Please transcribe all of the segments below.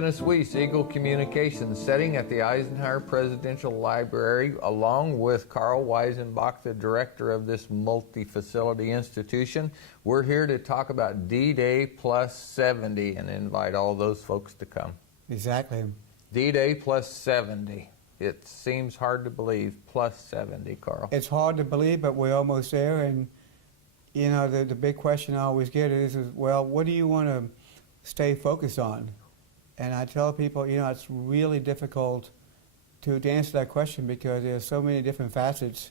Dennis Weese, Eagle Communications, sitting at the Eisenhower Presidential Library, along with Karl Weissenbach, the director of this multi-facility institution. We're here to talk about D-Day+70 and invite all those folks to come. Exactly. D-Day+70. It seems hard to believe, +70, Karl. It's hard to believe, but we're almost there. And, you know, the big question I always get is, well, what do you want to stay focused on? And I tell people, you know, it's really difficult to answer that question because there's so many different facets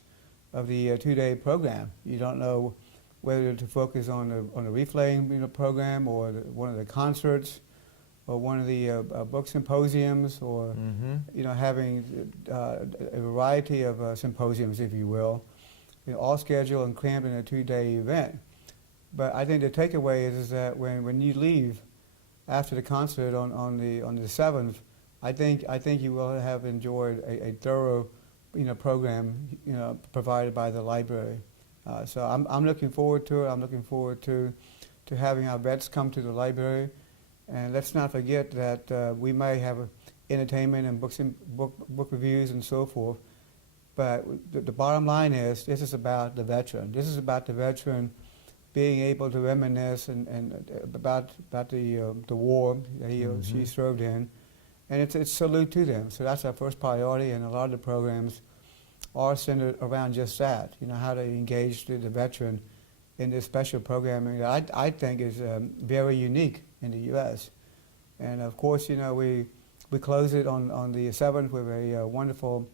of the two-day program. You don't know whether to focus on the reflaying program or one of the concerts or one of the book symposiums or, you know, having a variety of symposiums, if you will, all scheduled and crammed in a two-day event. But I think the takeaway is that when you leave after the concert on the 7th, I think you will have enjoyed a thorough, program, provided by the library. So I'm looking forward to it. I'm looking forward to having our vets come to the library, and let's not forget that we may have entertainment and book reviews and so forth. But the bottom line is, this is about the veteran. This is about the veteran being able to reminisce and about the war that he or she served in, and it's salute to them. So that's our first priority, and a lot of the programs are centered around just that. You know, how to engage the veteran in this special programming that I think is very unique in the U.S. And of course, you know, we close it on the 7th with a wonderful,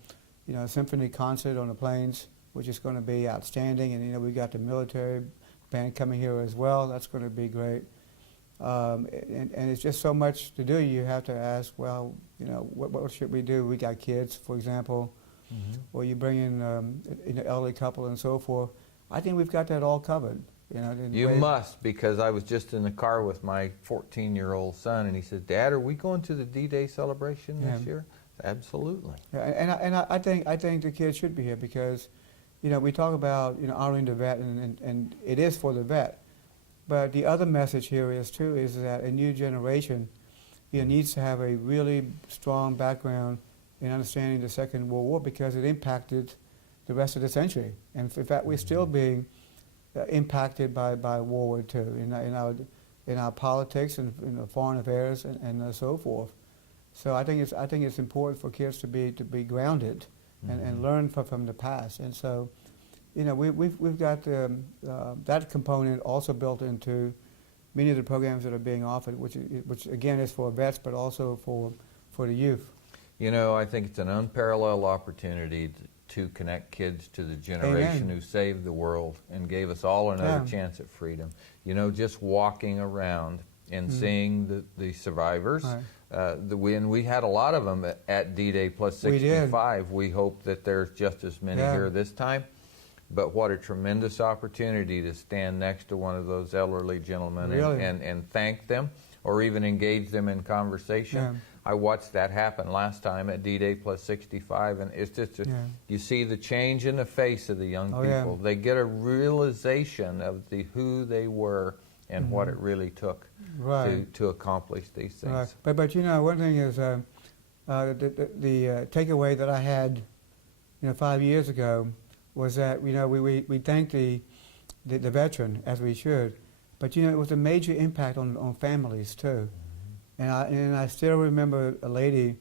symphony concert on the plains, which is going to be outstanding. And we got the military band coming here as well. That's going to be great. And it's just so much to do. You have to ask, well, what should we do? We got kids, for example, or you bring in an elderly couple and so forth. I think we've got that all covered. You must, because I was just in the car with my 14-year-old son, and he said, "Dad, are we going to the D-Day celebration this year?" Absolutely. Yeah, and I think the kids should be here because, we talk about honoring the vet, and it is for the vet. But the other message here is that a new generation needs to have a really strong background in understanding the Second World War because it impacted the rest of the century. And in fact, we're still being impacted by World War II in our politics and foreign affairs and so forth. So I think it's important for kids to be grounded and learn from the past. And so, we've got that component also built into many of the programs that are being offered, which again is for vets, but also for the youth. I think it's an unparalleled opportunity to connect kids to the generation who saved the world and gave us all another chance at freedom. Just walking around and seeing the survivors. And we had a lot of them at D-Day+65. We hope that there's just as many here this time. But what a tremendous opportunity to stand next to one of those elderly gentlemen and thank them or even engage them in conversation. I watched that happen last time at D-Day+65, and it's just, you see the change in the face of the young people. They get a realization of who they were and what it really took to accomplish these things. But one thing is the takeaway that I had 5 years ago was that we thank the veteran, as we should, but it was a major impact on families too. And I still remember a lady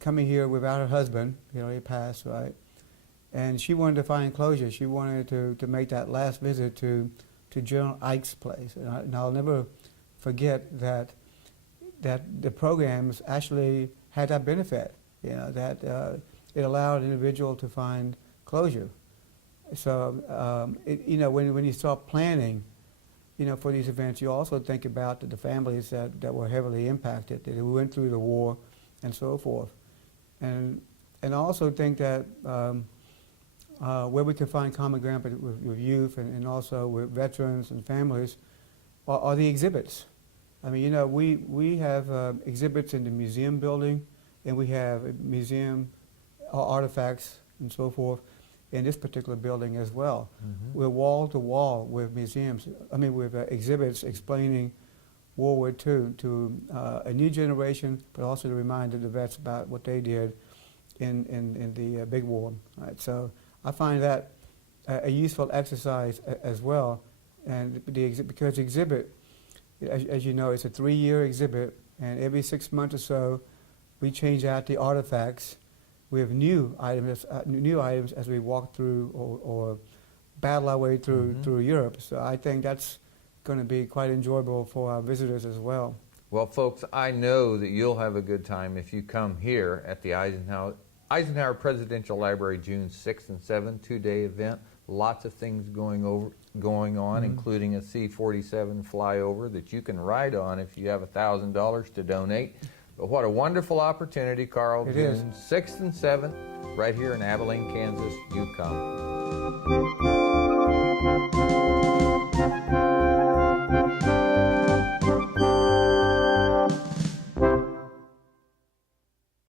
coming here without her husband. He passed, right? And she wanted to find closure. She wanted to make that last visit to General Ike's place. And I'll never forget that the programs actually had that benefit. That it allowed an individual to find closure. So when you start planning, for these events, you also think about the families that were heavily impacted, that went through the war and so forth. And I also think that where we can find common ground with youth and also with veterans and families are the exhibits. I mean, we have exhibits in the museum building, and we have museum artifacts and so forth in this particular building as well. We're wall to wall with museums, with exhibits explaining World War II to a new generation, but also to remind the vets about what they did in the big war. Right? So I find that a useful exercise as well, and because the exhibit, as you know, it's a 3-year exhibit, and every 6 months or so, we change out the artifacts. We have new items as we walk through or battle our way through Europe. So I think that's going to be quite enjoyable for our visitors as well. Well, folks, I know that you'll have a good time if you come here at the Eisenhower Presidential Library, June 6th and 7th, 2-day event. Lots of things going on, including a C-47 flyover that you can ride on if you have $1,000 to donate. But what a wonderful opportunity, Karl. June 6th and 7th, right here in Abilene, Kansas. You come.